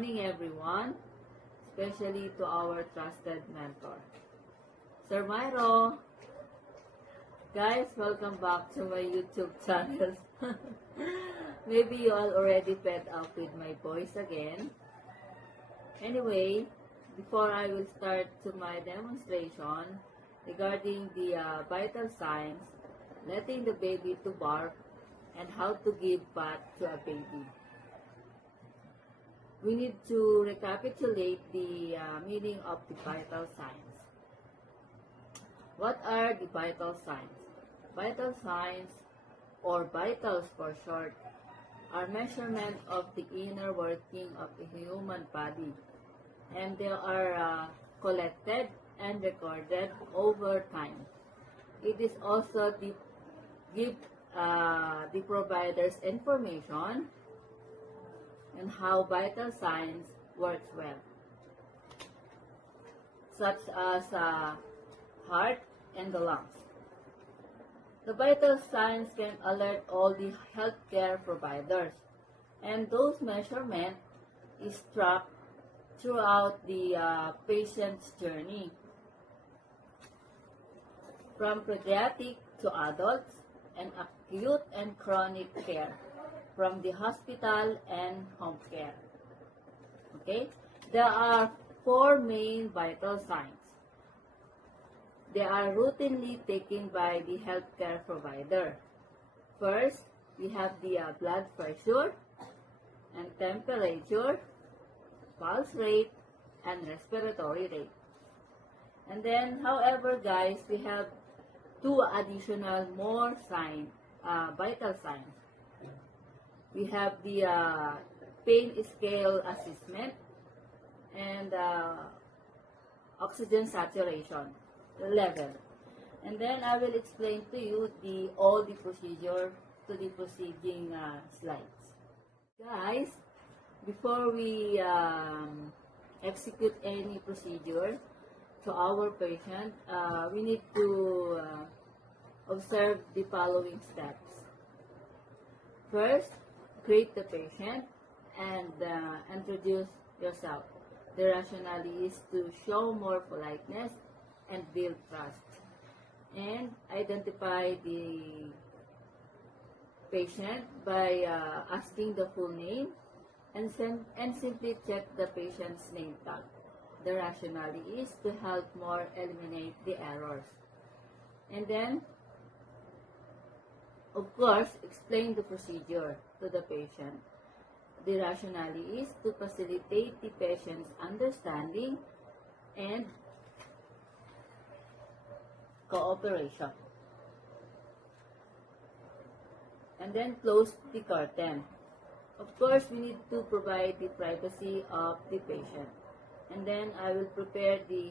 morning, everyone, especially to our trusted mentor, Sir Myro. Guys, welcome back to my YouTube channel. Maybe you all already fed up with my voice again. Anyway, before I will start to my demonstration regarding the vital signs, letting the baby to bark, and how to give bath to a baby. We need to recapitulate the meaning of the vital signs. What are the vital signs? Vital signs, or vitals for short, are measurement of the inner working of a human body, and they are collected and recorded over time. It is also give the providers information and how vital signs works well, such as heart and the lungs. The vital signs can alert all the healthcare providers, and those measurements is tracked throughout the patient's journey, from pediatric to adults, and acute and chronic care, from the hospital and home care. Okay? There are 4 main vital signs. They are routinely taken by the healthcare provider. First, we have the blood pressure and temperature, pulse rate, and respiratory rate. And then, however, guys, we have 2 additional more vital signs. We have the pain scale assessment and oxygen saturation level. And then I will explain to you all the procedure to the preceding slides. Guys, before we execute any procedure to our patient, we need to observe the following steps. First, greet the patient and introduce yourself. The rationale is to show more politeness and build trust. And identify the patient by asking the full name and simply check the patient's name tag. The rationale is to help more eliminate the errors. And then, of course, explain the procedure to the patient. The rationale is to facilitate the patient's understanding and cooperation. And then close the curtain. Of course, we need to provide the privacy of the patient. And then I will prepare the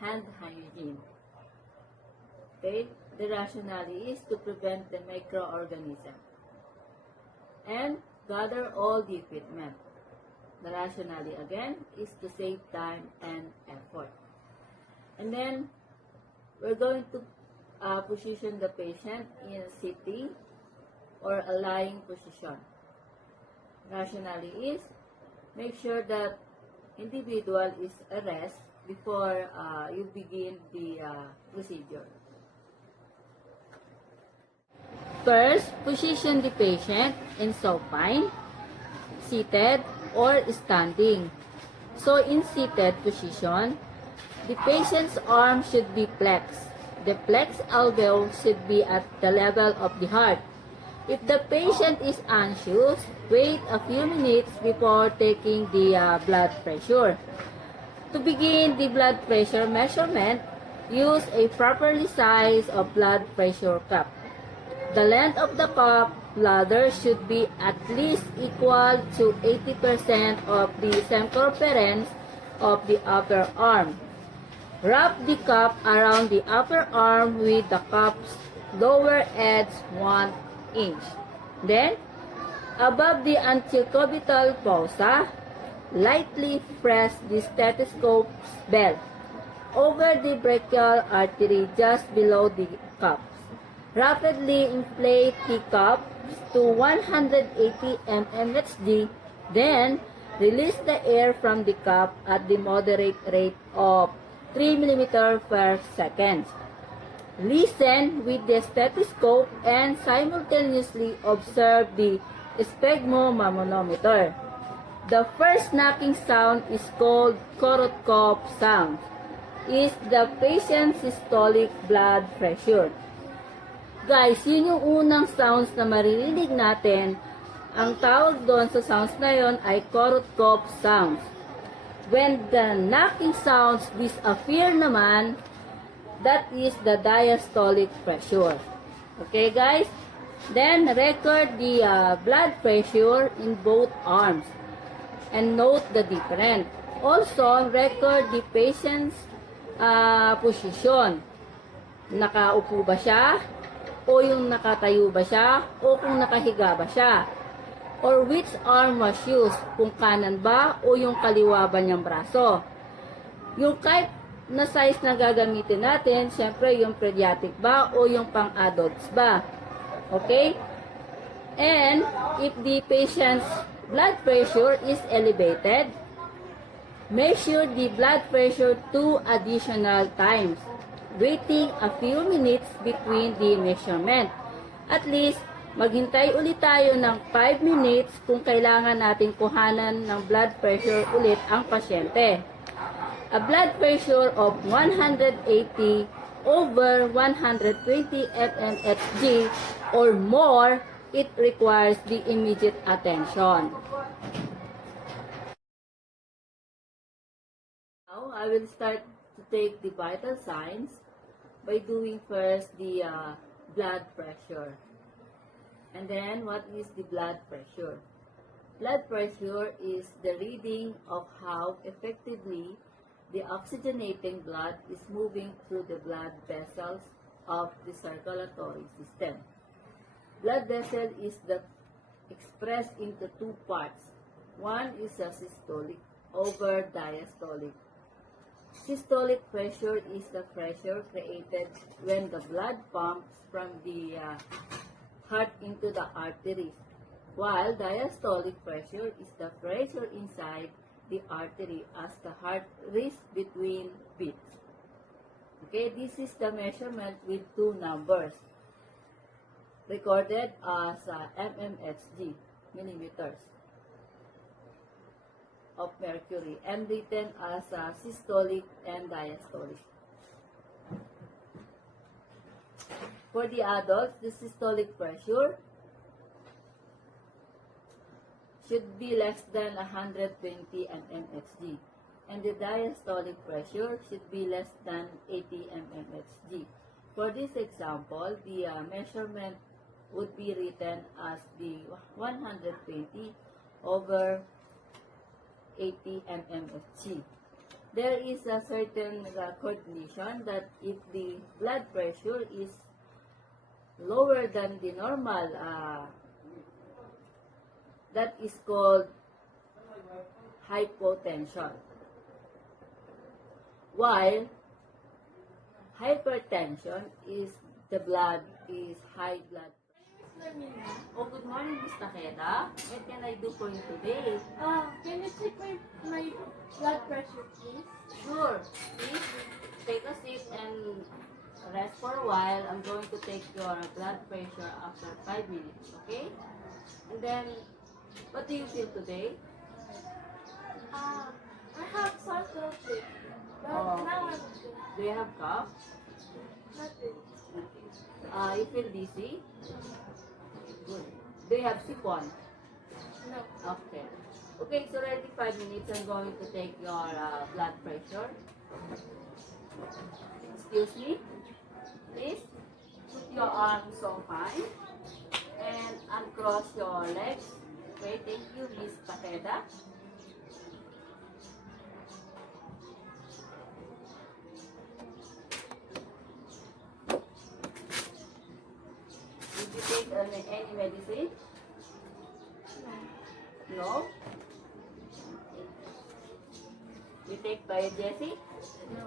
hand hygiene. Okay? The rationale is to prevent the microorganism and gather all the equipment. The rationale again is to save time and effort. And then we're going to position the patient in a sitting or a lying position. Rationale is make sure that individual is at rest before you begin the procedure. First, position the patient in supine, seated, or standing. So in seated position, the patient's arm should be flexed. The flexed elbow should be at the level of the heart. If the patient is anxious, wait a few minutes before taking the blood pressure. To begin the blood pressure measurement, use a properly sized blood pressure cup. The length of the cup bladder should be at least equal to 80% of the circumference of the upper arm. Wrap the cup around the upper arm with the cup's lower edge 1 inch. Then, above the antecubital fossa, lightly press the stethoscope's belt over the brachial artery just below the cups. Rapidly inflate the cup to 180 mmHg, then Release the air from the cup at the moderate rate of 3 mm per second. Listen with the stethoscope and simultaneously observe the sphygmomanometer. The first knocking sound is called Korotkoff sound. Is the patient's systolic blood pressure. Guys, yun yung unang sounds na maririnig natin. Ang tawag doon sa sounds na yon ay Korotkoff sounds. When the knocking sounds disappear naman, that is the diastolic pressure. Okay guys? Then record the blood pressure in both arms and note the difference. Also, record the patient's position. Nakaupo ba siya? O yung nakatayo ba siya? O kung nakahiga ba siya? Or which arm was used? Kung kanan ba o yung kaliwa ba niyang braso? Yung type na size na gagamitin natin, syempre yung pediatric ba o yung pang-adults ba? Okay? And if the patient's blood pressure is elevated, measure the blood pressure 2 additional times, waiting a few minutes between the measurement. At least, maghintay ulit tayo ng 5 minutes kung kailangan nating kuhanan ng blood pressure ulit ang pasyente. A blood pressure of 180 over 120 mmHg or more, it requires the immediate attention. Now, I will start to take the vital signs by doing first the blood pressure. And then, what is the blood pressure? Blood pressure is the reading of how effectively the oxygenating blood is moving through the blood vessels of the circulatory system. Blood vessel is expressed into two parts. One is a systolic over diastolic. Systolic pressure is the pressure created when the blood pumps from the heart into the arteries, while diastolic pressure is the pressure inside the artery as the heart races between beats. Okay, this is the measurement with two numbers recorded as mmHg, millimeters of mercury, and written as systolic and diastolic. For the adults, the systolic pressure should be less than 120 mmHg, and the diastolic pressure should be less than 80 mmHg. For this example, the measurement would be written as the 120 over 80 mmHg. There is a certain condition that if the blood pressure is lower than the normal, that is called hypotension. While hypertension is the blood is high blood. Flormina. Oh, good morning, Miss Takeda. What can I do for you today? Can you check my blood pressure, please? Sure. Please take a seat and rest for a while. I'm going to take your blood pressure after 5 minutes, okay? And then, what do you feel today? I have some throat pain, but Oh, now okay. I'm good. Do you have cough? Nothing. Okay. You feel dizzy? Good. Do you have sipon? No. Okay. Okay, it's already 5 minutes. I'm going to take your blood pressure. Excuse me. Please put your arms so fine and uncross your legs. Okay, thank you, Miss Takeda. Did you take any medicine? No? You take by Jessie? No.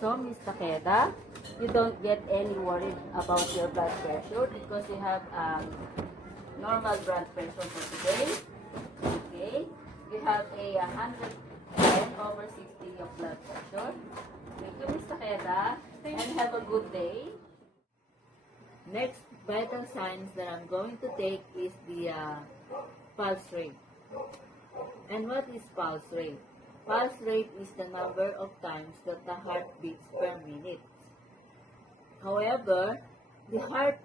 So, Miss Takeda, you don't get any worried about your blood pressure because you have normal blood pressure for today. Okay? You have a 110/60 of blood pressure. Thank you, Miss Takeda, and have a good day. Next vital signs that I'm going to take is the pulse rate. And what is pulse rate? Pulse rate is the number of times that the heart beats per minute. However, the heart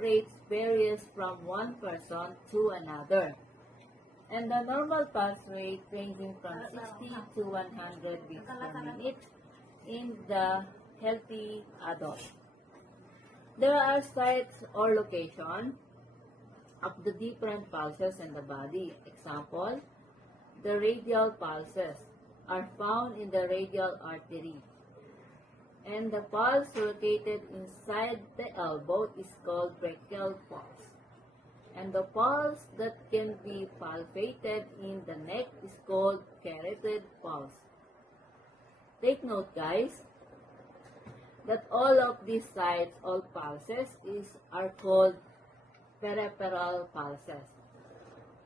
rate varies from one person to another. And the normal pulse rate ranging from 60 to 100 beats per minute in the healthy adult. There are sites or location of the different pulses in the body. Example, the radial pulses are found in the radial artery. And the pulse located inside the elbow is called brachial pulse. And the pulse that can be palpated in the neck is called carotid pulse. Take note, guys, that all of these sites, all pulses, are called peripheral pulses,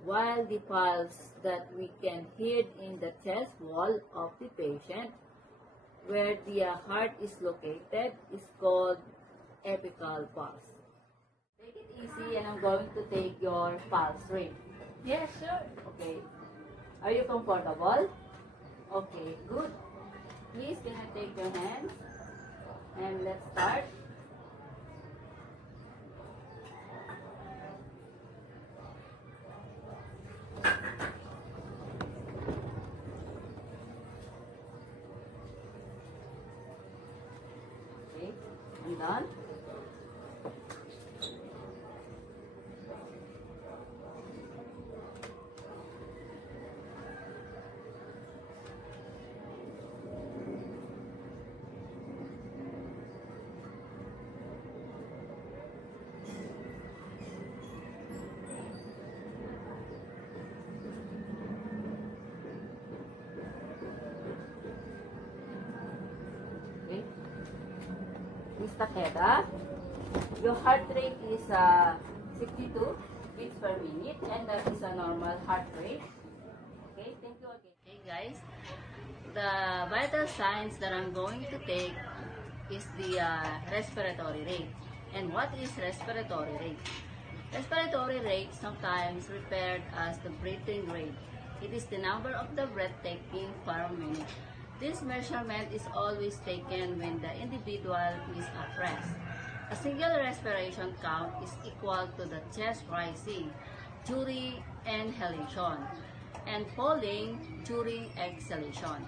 while the pulse that we can hear in the chest wall of the patient, where the heart is located, is called apical pulse. Take it easy, and I'm going to take your pulse rate. Yes, sure. Okay. Are you comfortable? Okay, good. Please, can I take your hands? And let's start. Okay, I'm done. Okay. Miss Takeda, your heart rate is 62 beats per minute, and that is a normal heart rate. Okay, thank you again. Okay, guys, the vital signs that I'm going to take is the respiratory rate. And what is respiratory rate? Respiratory rate, sometimes referred as the breathing rate. It is the number of the breath taken per minute. This measurement is always taken when the individual is at rest. A single respiration count is equal to the chest rising during inhalation and falling during exhalation.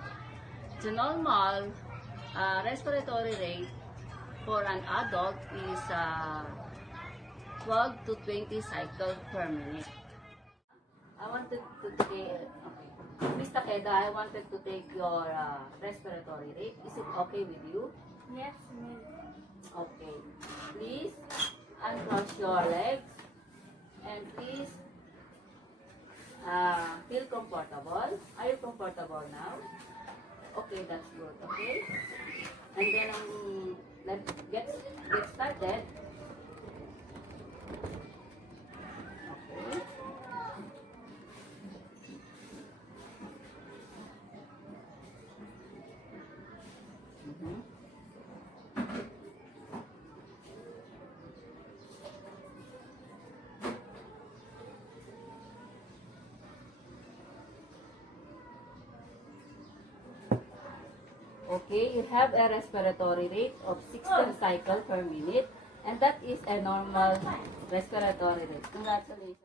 The normal respiratory rate for an adult is 12 to 20 cycles per minute. I wanted to take, okay. Miss Takeda, I wanted to take your respiratory rate. Is it okay with you? Yes, ma'am. Okay. Please uncross your legs and please feel comfortable. Are you comfortable now? Okay, that's good. Okay. And then let's get started. Okay. Okay, you have a respiratory rate of 16 cycles per minute, and that is a normal respiratory rate. Congratulations.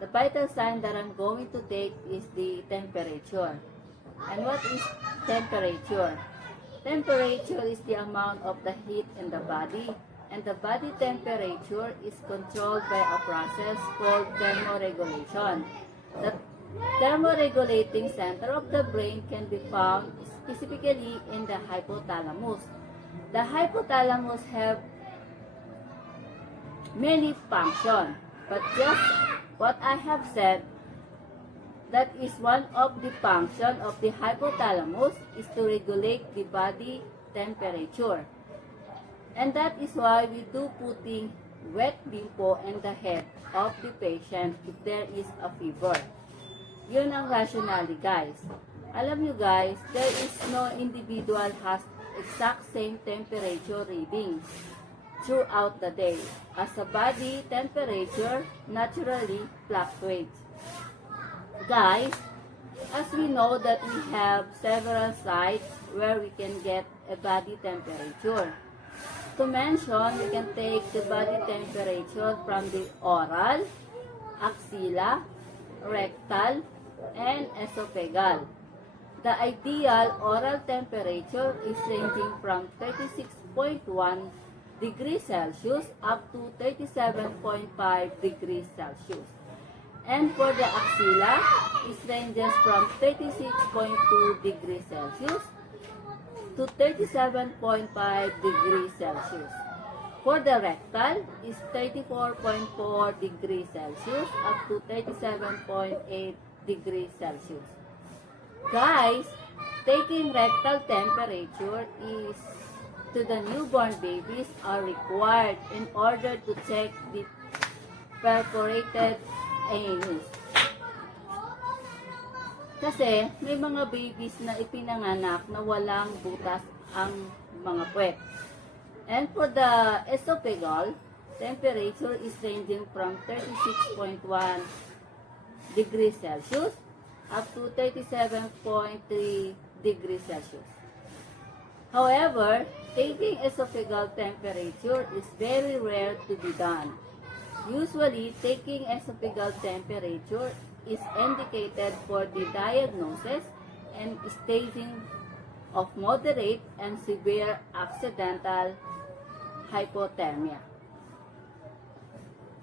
The vital sign that I'm going to take is the temperature. And what is temperature? Temperature is the amount of the heat in the body, and the body temperature is controlled by a process called thermoregulation. The thermoregulating center of the brain can be found specifically in the hypothalamus. The hypothalamus have many functions, but just what I have said That is one of the function of the hypothalamus is to regulate the body temperature. And that is why we do putting wet bimpo in the head of the patient if there is a fever. Yun ang rationale, guys. Alam nyo guys, there is no individual has exact same temperature reading throughout the day, as the body temperature naturally fluctuates. Guys, as we know that we have several sites where we can get a body temperature. To mention, we can take the body temperature from the oral, axilla, rectal, and esophageal. The ideal oral temperature is ranging from 36.1 degrees Celsius up to 37.5 degrees Celsius. And for the axilla, it ranges from 36.2 degrees Celsius to 37.5 degrees Celsius. For the rectal, is 34.4 degrees Celsius up to 37.8 degrees Celsius. Guys, taking rectal temperature is to the newborn babies are required in order to check the perforated anus. Kasi may mga babies na ipinanganak na walang butas ang mga puwet. And for the esophageal, temperature is ranging from 36.1 degrees Celsius up to 37.3 degrees Celsius. However, taking esophageal temperature is very rare to be done. Usually, taking esophageal temperature is indicated for the diagnosis and staging of moderate and severe accidental hypothermia.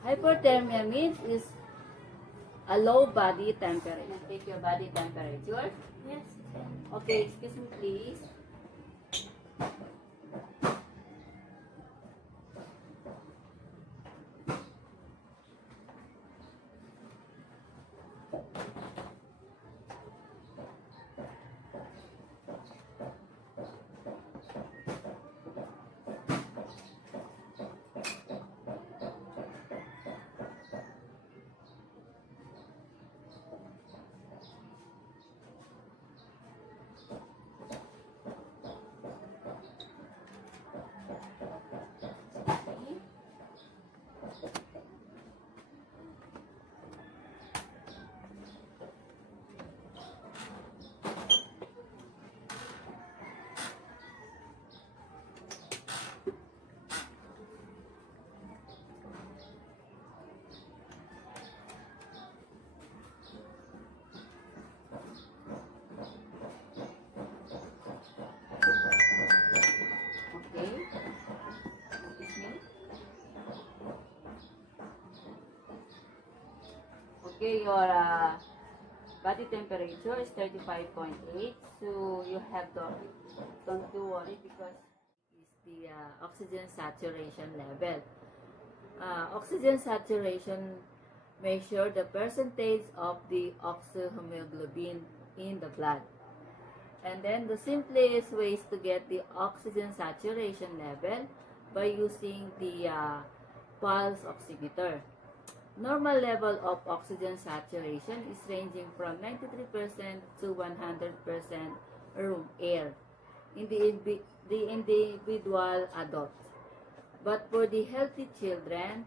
Hypothermia means is a low body temperature. Take your body temperature. Yes. Okay, excuse me please. Okay, your body temperature is 35.8, so you have to don't to worry because it's the oxygen saturation level. Oxygen saturation measure the percentage of the oxyhemoglobin in the blood. And then the simplest ways to get the oxygen saturation level by using the pulse oximeter. Normal level of oxygen saturation is ranging from 93% to 100% room air in the individual adults. But for the healthy children,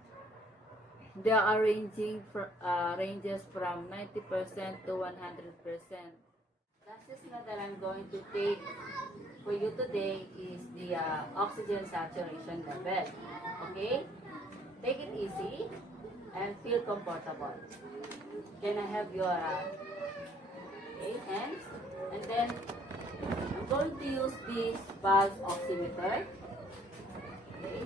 they are ranges from 90% to 100%. Classes na that I'm going to take for you today is the oxygen saturation level. Okay? Take it easy and feel comfortable. Can I have your hands? And then I'm going to use this pulse oximeter. Okay?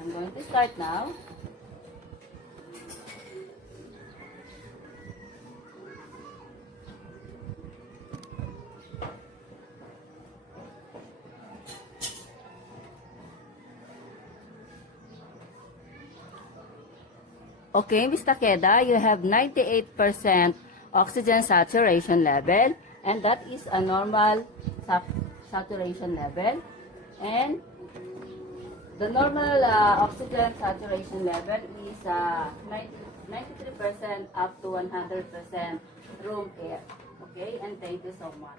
I'm going to start now. Okay, Ms. Takeda, you have 98% oxygen saturation level, and that is a normal saturation level. And the normal oxygen saturation level is 93% up to 100% room air. Okay, and thank you so much.